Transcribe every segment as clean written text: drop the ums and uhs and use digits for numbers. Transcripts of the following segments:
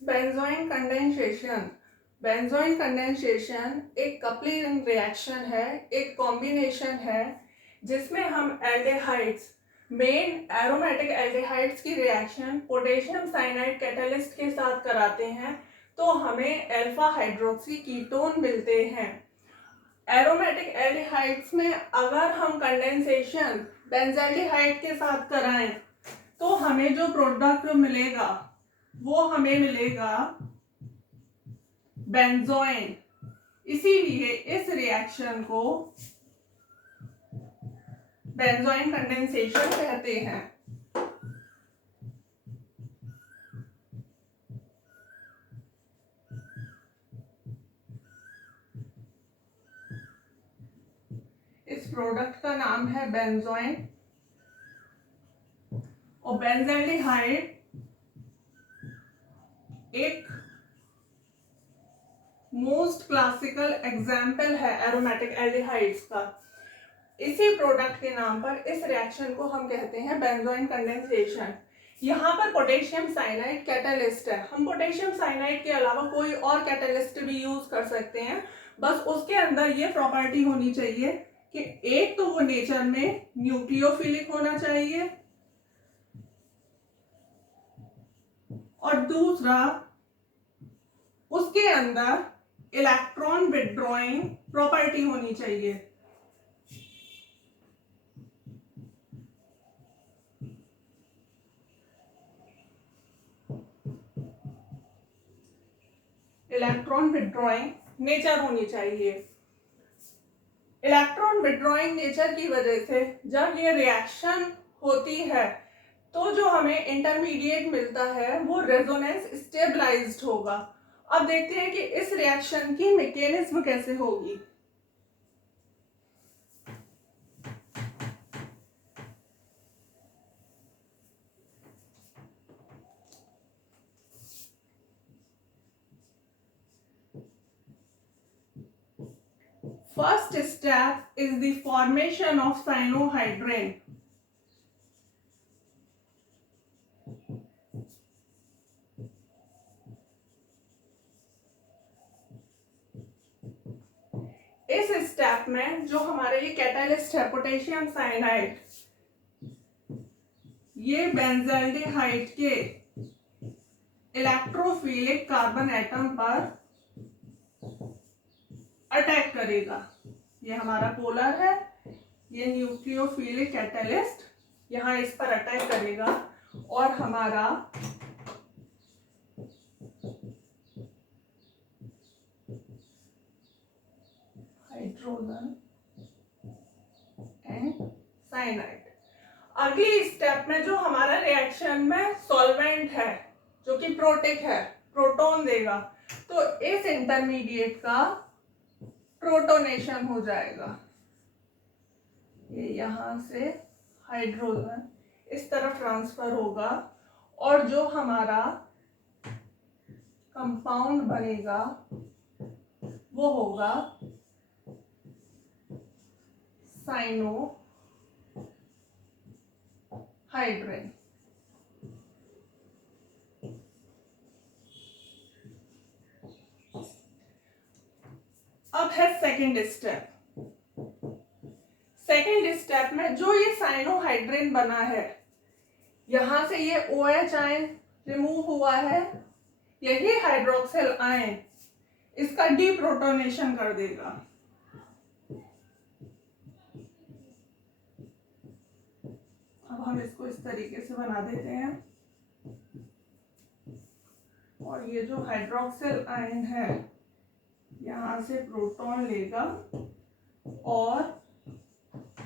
Benzoin condensation. Benzoin condensation एक coupling reaction है, एक कॉम्बिनेशन है जिसमें हम एल्डिहाइड्स, मेन एरोमेटिक एल्डिहाइड्स की रिएक्शन पोटेशियम साइनाइड कैटालिस्ट के साथ कराते हैं तो हमें अल्फा हाइड्रोक्सी कीटोन मिलते हैं। एरोमेटिक एल्डिहाइड्स में अगर हम कंडेंसेशन बेंजाल्डिहाइड के साथ कराएं तो हमें जो प्रोडक्ट मिलेगा वो हमें मिलेगा बेंजोइन। इसीलिए इस रिएक्शन को बेंजोइन कंडेंसेशन कहते हैं। इस प्रोडक्ट का नाम है बेंजोइन और बेंजाल्डिहाइड एक मोस्ट क्लासिकल एग्जाम्पल है एरोमेटिक एल्डिहाइड्स का। इसी प्रोडक्ट के नाम पर इस रिएक्शन को हम कहते हैं बेंजोइन कंडेंसेशन। यहाँ पर पोटेशियम साइनाइड कैटालिस्ट है, हम पोटेशियम साइनाइड के अलावा कोई और कैटालिस्ट भी यूज कर सकते हैं, बस उसके अंदर ये प्रॉपर्टी होनी चाहिए कि एक तो वो नेचर में न्यूक्लियोफिलिक होना चाहिए और दूसरा उसके अंदर इलेक्ट्रॉन विथड्रॉइंग प्रॉपर्टी होनी चाहिए। इलेक्ट्रॉन विथड्रॉइंग नेचर होनी चाहिए। इलेक्ट्रॉन विथड्रॉइंग नेचर की वजह से जब ये रिएक्शन होती है तो जो हमें इंटरमीडिएट मिलता है वो रेजोनेंस स्टेबलाइज्ड होगा। अब देखते हैं कि इस रिएक्शन की मैकेनिज्म कैसे होगी। First step is the formation of cyanohydrin. इस स्टेप में जो हमारे ये कैटालिस्ट है पोटेशियम साइनाइड, ये बेंजाल्डिहाइड के इलेक्ट्रोफिलिक कार्बन एटम पर अटैक करेगा। ये हमारा पोलर है, ये न्यूक्लियोफिलिक कैटालिस्ट यहाँ इस पर अटैक करेगा और हमारा हाइड्रोजन एंड साइनाइड। अगली स्टेप में जो हमारा रिएक्शन में सॉल्वेंट है जो कि प्रोटिक है, प्रोटॉन देगा, तो इस इंटरमीडिएट का प्रोटोनेशन हो जाएगा। ये यहां से हाइड्रोजन इस तरफ ट्रांसफर होगा और जो हमारा कंपाउंड बनेगा वो होगा साइनोहाइड्रिन। अब है सेकेंड स्टेप। सेकेंड स्टेप में जो ये साइनोहाइड्रिन बना है, यहां से ये OH आयन रिमूव हुआ है, यही हाइड्रोक्सिल आयन इसका डीप्रोटोनेशन कर देगा। अब हम इसको इस तरीके से बना देते हैं और ये जो हाइड्रोक्सिल आयन है यहां से प्रोटॉन लेगा और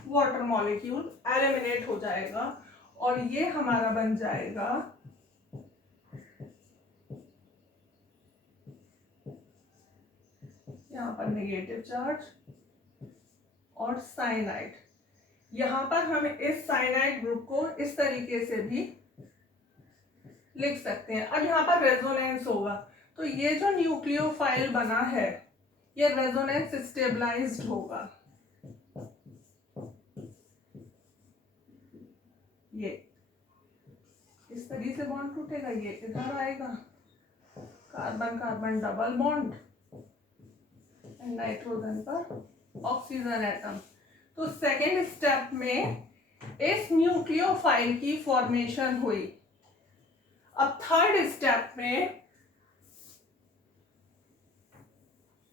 वाटर मॉलिक्यूल एलिमिनेट हो जाएगा और ये हमारा बन जाएगा यहाँ पर नेगेटिव चार्ज और साइनाइड। यहाँ पर हम इस साइनाइड ग्रुप को इस तरीके से भी लिख सकते हैं। अब यहाँ पर रेजोनेंस होगा तो ये जो न्यूक्लियोफाइल बना है ये रेजोनेंस स्टेबलाइज्ड होगा। ये इस तरीके से बॉन्ड टूटेगा, ये इधर आएगा carbon carbon double bond and nitrogen पर ऑक्सीजन एटम। तो सेकेंड स्टेप में इस न्यूक्लियोफाइल की फॉर्मेशन हुई। अब थर्ड स्टेप में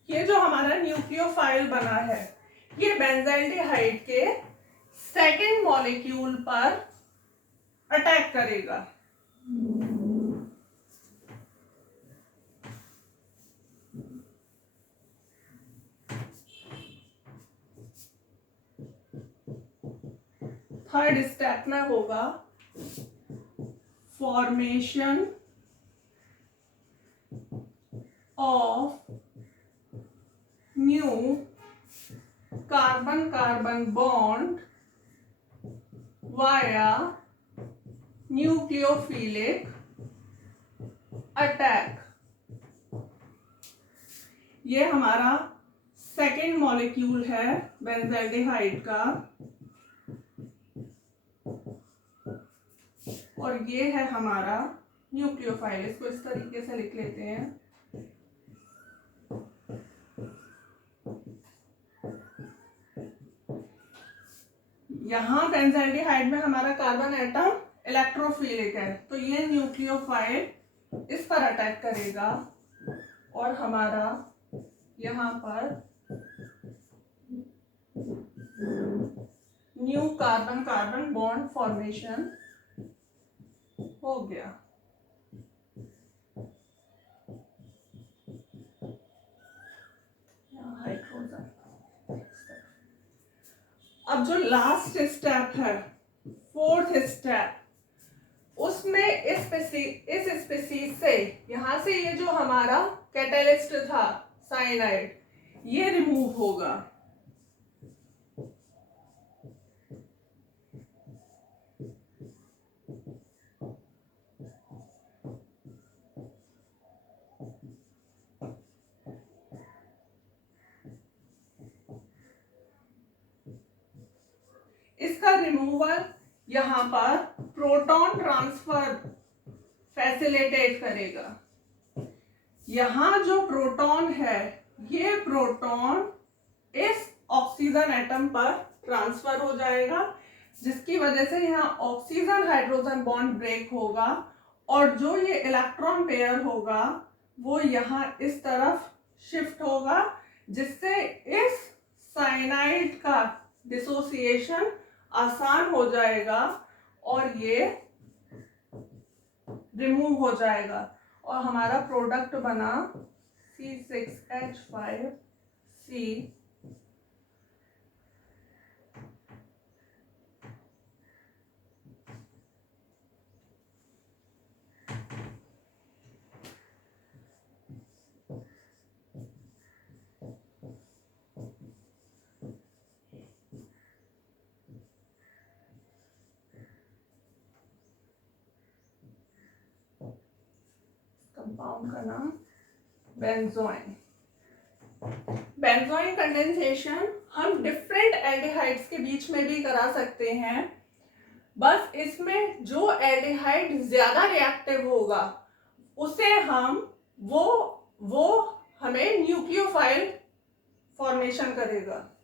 ये जो हमारा न्यूक्लियोफाइल बना है ये बेंजाइल्डिहाइड के सेकेंड मॉलिक्यूल पर अटैक करेगा। थर्ड स्टेप में होगा formation of new carbon carbon bond via nucleophilic attack. ये हमारा सेकेंड मॉलिक्यूल है बेंजाल्डिहाइड का और ये है हमारा न्यूक्लियोफाइल। इसको इस तरीके से लिख लेते हैं। यहाँ बेंजाल्डिहाइड में हमारा कार्बन एटम इलेक्ट्रोफिलिक है तो ये न्यूक्लियोफाइल इस पर अटैक करेगा और हमारा यहाँ पर new carbon carbon bond formation हो गया। हाइड्रोजन। अब जो लास्ट स्टेप है फोर्थ स्टेप, उसमें इस स्पीसीज से यहां से ये जो हमारा कैटलिस्ट था साइनाइड ये रिमूव होगा। इसका रिमूवल यहाँ पर प्रोटॉन ट्रांसफर फैसिलिटेट करेगा। यहाँ जो प्रोटॉन है ये प्रोटॉन इस ऑक्सीजन एटम पर ट्रांसफर हो जाएगा जिसकी वजह से यहाँ ऑक्सीजन हाइड्रोजन बॉन्ड ब्रेक होगा और जो ये इलेक्ट्रॉन पेयर होगा वो यहाँ इस तरफ शिफ्ट होगा जिससे इस साइनाइड का डिसोसिएशन आसान हो जाएगा और ये रिमूव हो जाएगा और हमारा प्रोडक्ट बना C6H5C। कंपाउंड का नाम बेंजोइन। बेंजोइन कंडेंसेशन हम डिफरेंट एल्डिहाइड्स के बीच में भी करा सकते हैं, बस इसमें जो एल्डिहाइड ज्यादा रिएक्टिव होगा उसे हम वो हमें न्यूक्लियोफाइल फॉर्मेशन करेगा।